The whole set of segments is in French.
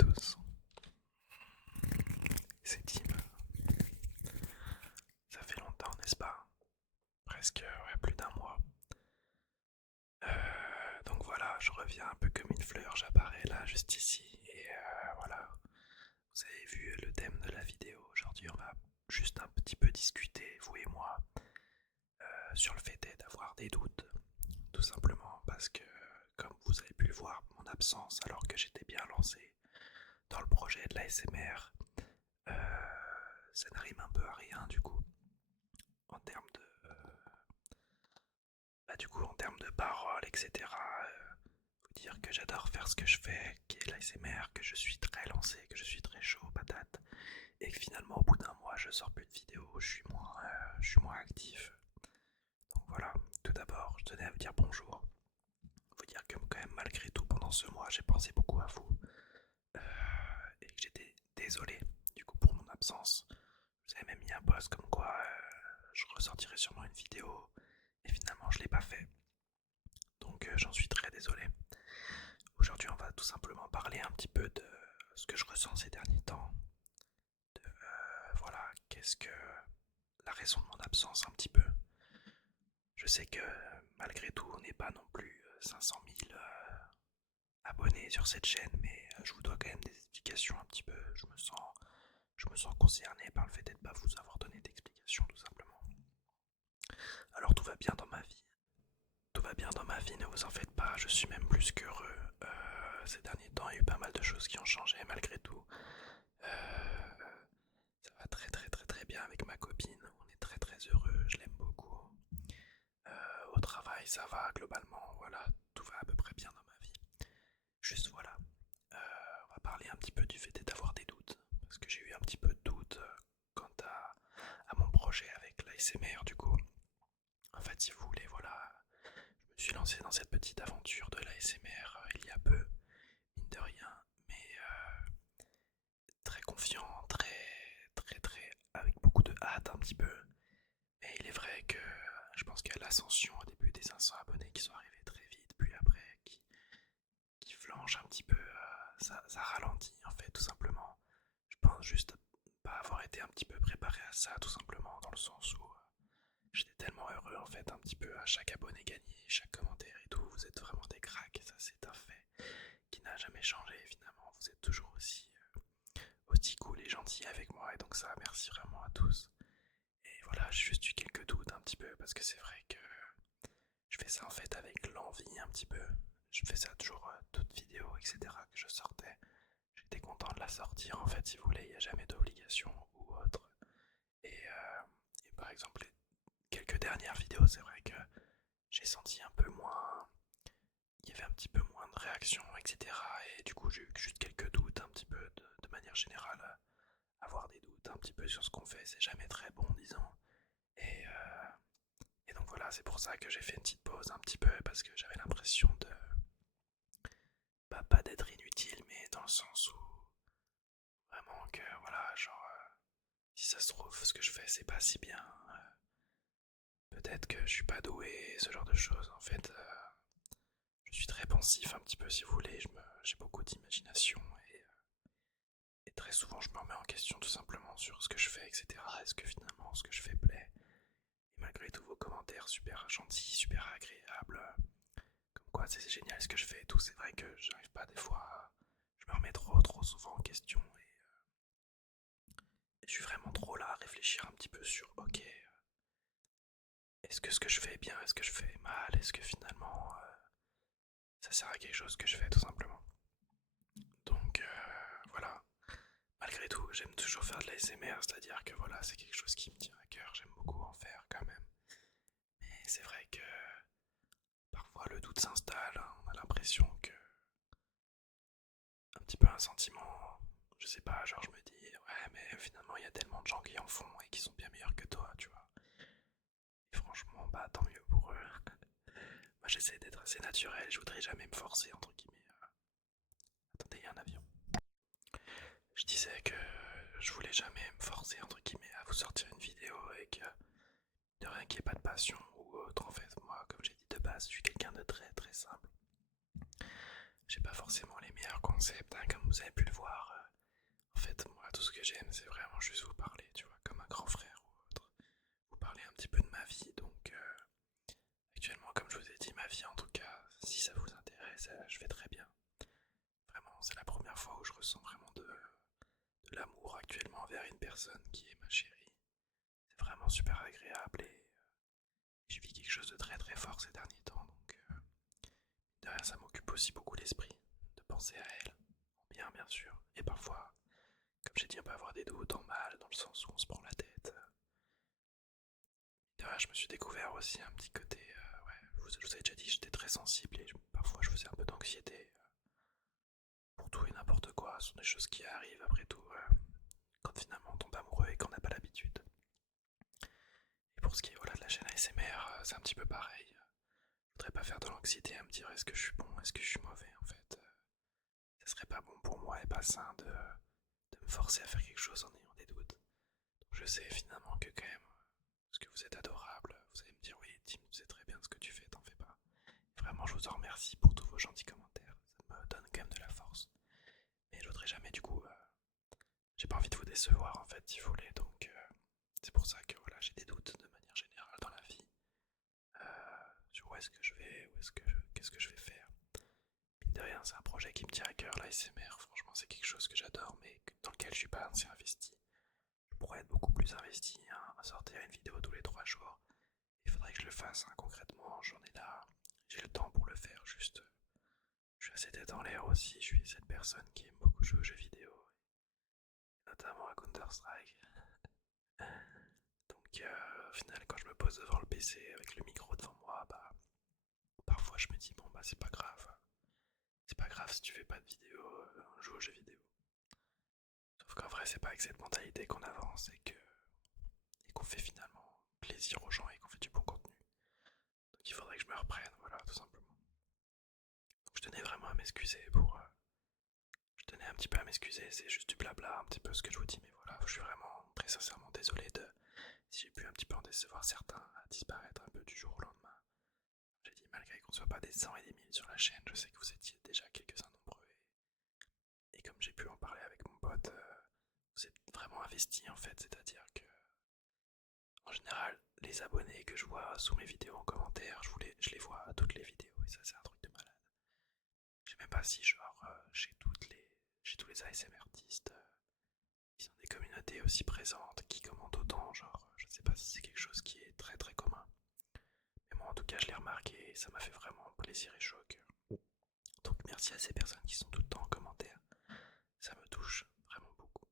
tous, c'est Tim. Ça fait longtemps, n'est-ce pas? Presque plus d'un mois. Donc voilà, je reviens un peu comme une fleur, j'apparais là juste ici et voilà. Vous avez vu le thème de la vidéo. Aujourd'hui, on va juste un petit peu discuter, vous et moi, sur le fait d'avoir des doutes, tout simplement parce que, comme vous avez pu le voir, mon absence, alors que j'étais bien lancé dans le projet de l'ASMR, ça n'arrive un peu à rien du coup, en termes de, en termes de paroles, etc. Faut dire que j'adore faire ce que je fais, qui est l'ASMR, que je suis très lancé, que je suis très chaud patate, et que finalement au bout d'un mois je sors plus de vidéos, je suis moins actif. Donc voilà, tout d'abord je tenais à vous dire bonjour. Faut dire que quand même malgré tout pendant ce mois j'ai pensé beaucoup à vous et que j'étais désolé du coup pour mon absence. Vous avez même mis un post comme quoi je ressortirais sûrement une vidéo et finalement je l'ai pas fait. Donc j'en suis très désolé. Aujourd'hui on va tout simplement parler un petit peu de ce que je ressens ces derniers temps. De voilà, qu'est-ce que la raison de mon absence un petit peu. Je sais que malgré tout on n'est pas non plus 500 000 abonnés sur cette chaîne, mais je vous dois quand même des explications un petit peu. Je me sens concerné par le fait de ne pas vous avoir donné d'explications tout simplement. Alors tout va bien dans ma vie. Tout va bien dans ma vie, ne vous en faites pas, je suis même plus qu'heureux. Ces derniers temps, il y a eu pas mal de choses qui ont changé malgré tout. Ça va très très très très bien avec ma copine, on est très très heureux, je l'aime beaucoup. Au travail, ça va globalement, voilà, tout va à peu près bien dans ma vie. Juste voilà, on va parler un petit peu du fait d'avoir des doutes, parce que j'ai eu un petit peu de doutes quant à mon projet avec l'ASMR du coup. En fait, si vous voulez, voilà, je me suis lancé dans cette petite aventure de l'ASMR il y a peu, mine de rien, mais très confiant, très, avec beaucoup de hâte un petit peu. Mais il est vrai que je pense que l'ascension au début des 500 abonnés qui sont arrivés très vite, puis après qui flanche un petit peu, ça ralentit en fait tout simplement. Je pense juste pas avoir été un petit peu préparé à ça tout simplement dans le sens où j'étais tellement heureux en fait un petit peu à chaque abonné gagné, chaque commentaire et tout. Vous êtes vraiment des cracks, ça c'est un fait qui n'a jamais changé finalement. Vous êtes toujours aussi cool et gentil avec moi et donc ça merci vraiment à tous. Et voilà, j'ai juste eu quelques doutes un petit peu parce que c'est vrai que je fais ça en fait avec l'envie un petit peu. Je fais ça toujours toute vidéo etc que je sortais. J'étais content de la sortir en fait si vous voulez, il n'y a jamais d'obligation ou autre. Et par exemple les quelques dernières vidéos c'est vrai que j'ai senti un peu moins, il y avait un petit peu moins de réactions etc. Et du coup j'ai eu juste quelques doutes un petit peu de manière générale. Avoir des doutes un petit peu sur ce qu'on fait c'est jamais très bon disons. Et, euh, et donc voilà, c'est pour ça que j'ai fait une petite pause un petit peu parce que j'avais l'impression de pas d'être inutile, mais dans le sens où vraiment que voilà, genre si ça se trouve ce que je fais c'est pas si bien, peut-être que je suis pas doué, ce genre de choses. En fait, je suis très pensif un petit peu si vous voulez, j'ai beaucoup d'imagination et très souvent je me remets en question tout simplement sur ce que je fais, etc. Est-ce que finalement ce que je fais plaît? Et malgré tous vos commentaires super gentils, super agréables, comme quoi c'est génial ce que je fais et tout, c'est vrai que j'arrive pas des fois, je me remets trop souvent en question et je suis vraiment trop là à réfléchir un petit peu sur ok, est-ce que ce que je fais est bien, est-ce que je fais mal, est-ce que finalement ça sert à quelque chose que je fais tout simplement. Donc voilà, malgré tout j'aime toujours faire de la l'ASMR, c'est-à-dire que voilà c'est quelque chose qui me tient à cœur, j'aime beaucoup en faire quand même. Mais c'est vrai que parfois le doute s'installe, hein, on a l'impression que un petit peu un sentiment, je sais pas, genre je me dis ouais mais finalement il y a tellement de gens qui en font et qui sont bien meilleurs que toi, tu vois. Et franchement bah tant mieux pour eux. Moi j'essaie d'être assez naturel, je voudrais jamais me forcer entre guillemets. Attendez, il y a un avion. Je disais que je voulais jamais me forcer entre guillemets à vous sortir une vidéo et que de rien qu'il n'y ait pas de passion ou autre en fait. Moi comme j'ai dit de base je suis quelqu'un de très simple. J'ai pas forcément les meilleurs concept, hein, comme vous avez pu le voir. En fait, moi, tout ce que j'aime, c'est vraiment juste vous parler, tu vois, comme un grand frère ou autre. Vous parler un petit peu de ma vie, donc actuellement, comme je vous ai dit, ma vie en tout cas, si ça vous intéresse, je vais très bien. Vraiment, c'est la première fois où je ressens vraiment de l'amour actuellement envers une personne qui est ma chérie. C'est vraiment super agréable et j'ai vis quelque chose de très très fort ces derniers temps, donc derrière ça m'occupe aussi beaucoup l'esprit de penser à elle, en bien bien sûr, et parfois, comme j'ai dit, on peut avoir des doutes en mal, dans le sens où on se prend la tête. Derrière, je me suis découvert aussi un petit côté, ouais, je vous ai déjà dit, j'étais très sensible et parfois je faisais un peu d'anxiété pour tout et n'importe quoi. Ce sont des choses qui arrivent après tout quand finalement on tombe amoureux et qu'on n'a pas l'habitude. Et pour ce qui est voilà, de la chaîne ASMR, c'est un petit peu pareil. Je voudrais pas faire de l'anxiété à me dire est-ce que je suis bon, est-ce que je suis mauvais en fait. Ça serait pas bon pour moi et pas sain de me forcer à faire quelque chose en ayant des doutes. Donc je sais finalement que quand même, parce que vous êtes adorable, vous allez me dire oui Tim, tu sais très bien ce que tu fais, t'en fais pas. Et vraiment je vous en remercie pour tous vos gentils commentaires, ça me donne quand même de la force. Mais je voudrais jamais du coup, j'ai pas envie de vous décevoir en fait si vous voulez, donc c'est pour ça que voilà j'ai des doutes de manière générale dans la vie. Sur où est-ce que je vais, qu'est-ce que je vais faire. Mine de rien, c'est un projet qui me tient à cœur, la SMR. Franchement, c'est quelque chose que j'adore, mais dans lequel je suis pas assez investi. Je pourrais être beaucoup plus investi, hein, à sortir une vidéo tous les 3 jours. Il faudrait que je le fasse, hein, concrètement. J'en ai là, j'ai le temps pour le faire. Juste, je suis assez tête en l'air aussi. Je suis cette personne qui aime beaucoup jouer aux jeux vidéo, notamment à Counter-Strike. Donc, au final, quand je me pose devant le PC avec le micro devant moi, bah, parfois je me dis, bon, bah, c'est pas grave. C'est pas grave si tu fais pas de vidéo, joue aux jeux vidéo. Sauf qu'en vrai, c'est pas avec cette mentalité qu'on avance et qu'on fait finalement plaisir aux gens et qu'on fait du bon contenu. Donc il faudrait que je me reprenne, voilà, tout simplement. Donc je tenais vraiment à m'excuser pour. Je tenais un petit peu à m'excuser, c'est juste du blabla, un petit peu ce que je vous dis, mais voilà, je suis vraiment très sincèrement désolé de si j'ai pu un petit peu en décevoir certains à disparaître un peu du jour au lendemain. J'ai dit, malgré qu'on soit pas des 100 et des 1000 sur la chaîne, je sais que vous étiez déjà quelques-uns nombreux et comme j'ai pu en parler avec mon pote, vous êtes vraiment investi en fait, c'est-à-dire que en général, les abonnés que je vois sous mes vidéos en commentaire, je les vois à toutes les vidéos et ça c'est un truc de malade. Je sais même pas si genre chez tous les ASMR artistes, ils ont des communautés aussi présentes qui commentent autant, genre je sais pas si c'est quelque chose qui est très très commun. Mais moi en tout cas je l'ai remarqué et ça m'a fait vraiment plaisir et chaud au cœur. Donc merci à ces personnes qui sont tout le temps en commentaire, ça me touche vraiment beaucoup.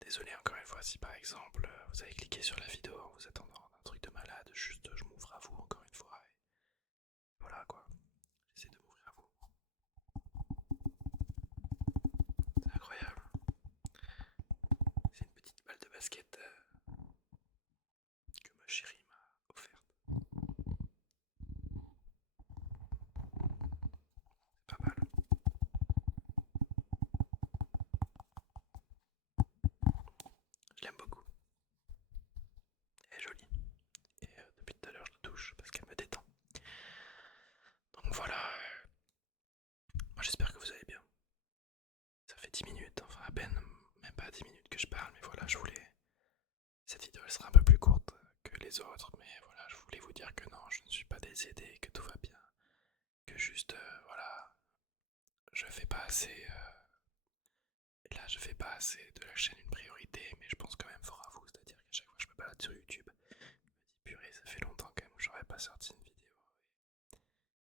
Désolé encore une fois si par exemple vous avez cliqué sur la vidéo en vous attendant d'un truc de malade, juste je m'ouvre à vous encore une fois et voilà quoi, j'essaie de m'ouvrir à vous. C'est incroyable, c'est une petite balle de basket que ma chérie m'a offerte, c'est pas mal, je l'aime beaucoup, elle est jolie et depuis tout à l'heure je la touche parce qu'elle me détend. Donc voilà, moi j'espère que vous allez bien. Ça fait 10 minutes, enfin à peine, même pas 10 minutes que je parle, mais voilà, je voulais. Cette vidéo elle sera un peu plus courte que les autres, mais voilà, je voulais vous dire que non, je ne suis pas décédé, que tout va bien, que juste, voilà, je fais pas assez. Là, je fais pas assez de la chaîne une priorité, mais je pense quand même fort à vous, c'est-à-dire qu'à chaque fois que je me balade sur YouTube, je me dis purée, ça fait longtemps quand même que j'aurais pas sorti une vidéo.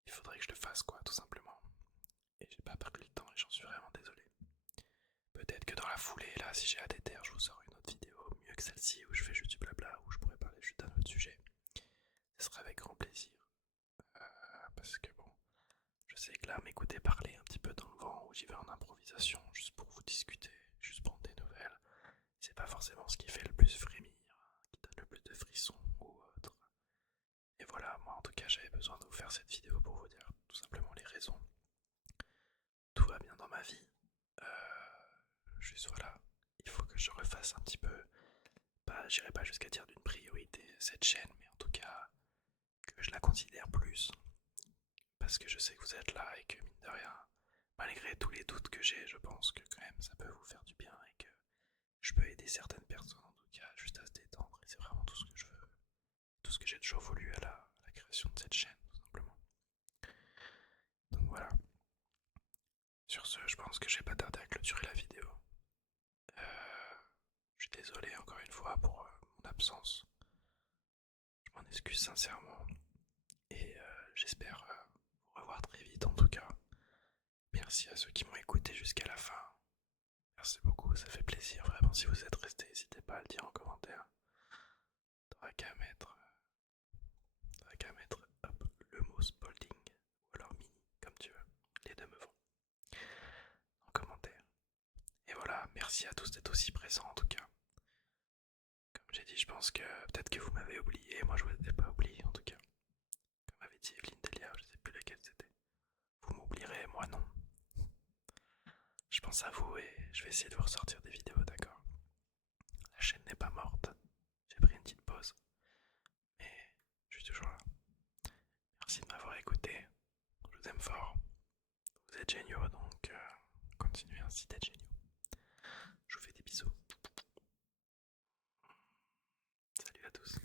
Il faudrait que je le fasse, quoi, tout simplement. Et j'ai pas pris le temps et j'en suis vraiment désolé. Peut-être que dans la foulée, là, si j'ai ADTR, je vous sors une autre vidéo mieux que celle-ci où je fais juste du blabla, où je pourrais parler juste d'un autre sujet. Ce sera avec grand plaisir. Parce que bon, je sais que là, m'écouter parler un petit peu dans le vent, où j'y vais en improvisation, juste pour vous discuter, juste prendre des nouvelles, c'est pas forcément ce qui fait le plus frémir, qui donne le plus de frissons ou autre. Et voilà, moi en tout cas, j'avais besoin de vous faire cette vidéo pour vous dire tout simplement les raisons. Tout va bien dans ma vie. Juste voilà, il faut que je refasse un petit peu. J'irai pas jusqu'à dire d'une priorité cette chaîne, mais en tout cas que je la considère plus. Parce que je sais que vous êtes là et que mine de rien, malgré tous que j'ai, je pense que quand même ça peut vous faire du bien et que je peux aider certaines personnes en tout cas juste à se détendre. Et c'est vraiment tout ce que je veux, tout ce que j'ai toujours voulu à la création de cette chaîne, tout simplement. Donc voilà. Sur ce, je pense que je vais pas tarder à clôturer la vidéo. Je suis désolé encore une fois pour mon absence. Je m'en excuse sincèrement. Et j'espère vous revoir très vite en tout cas. Merci à ceux qui m'ont écouté jusqu'à la fin. Merci beaucoup, ça fait plaisir vraiment. Si vous êtes resté, n'hésitez pas à le dire en commentaire. T'auras qu'à mettre, hop, le mot Spalding ou alors Mini, comme tu veux. Les deux me vont. En commentaire. Et voilà, merci à tous d'être aussi présents en tout cas. Comme j'ai dit, je pense que peut-être que vous m'avez oublié. Moi, je vous ai pas oublié en tout cas. Comme avait dit Evelyne Delia, je sais plus laquelle c'était. Vous m'oublierez, moi non. Je pense à vous et je vais essayer de vous ressortir des vidéos, d'accord? La chaîne n'est pas morte. J'ai pris une petite pause. Mais je suis toujours là. Merci de m'avoir écouté. Je vous aime fort. Vous êtes géniaux, donc continuez ainsi d'être géniaux. Je vous fais des bisous. Salut à tous.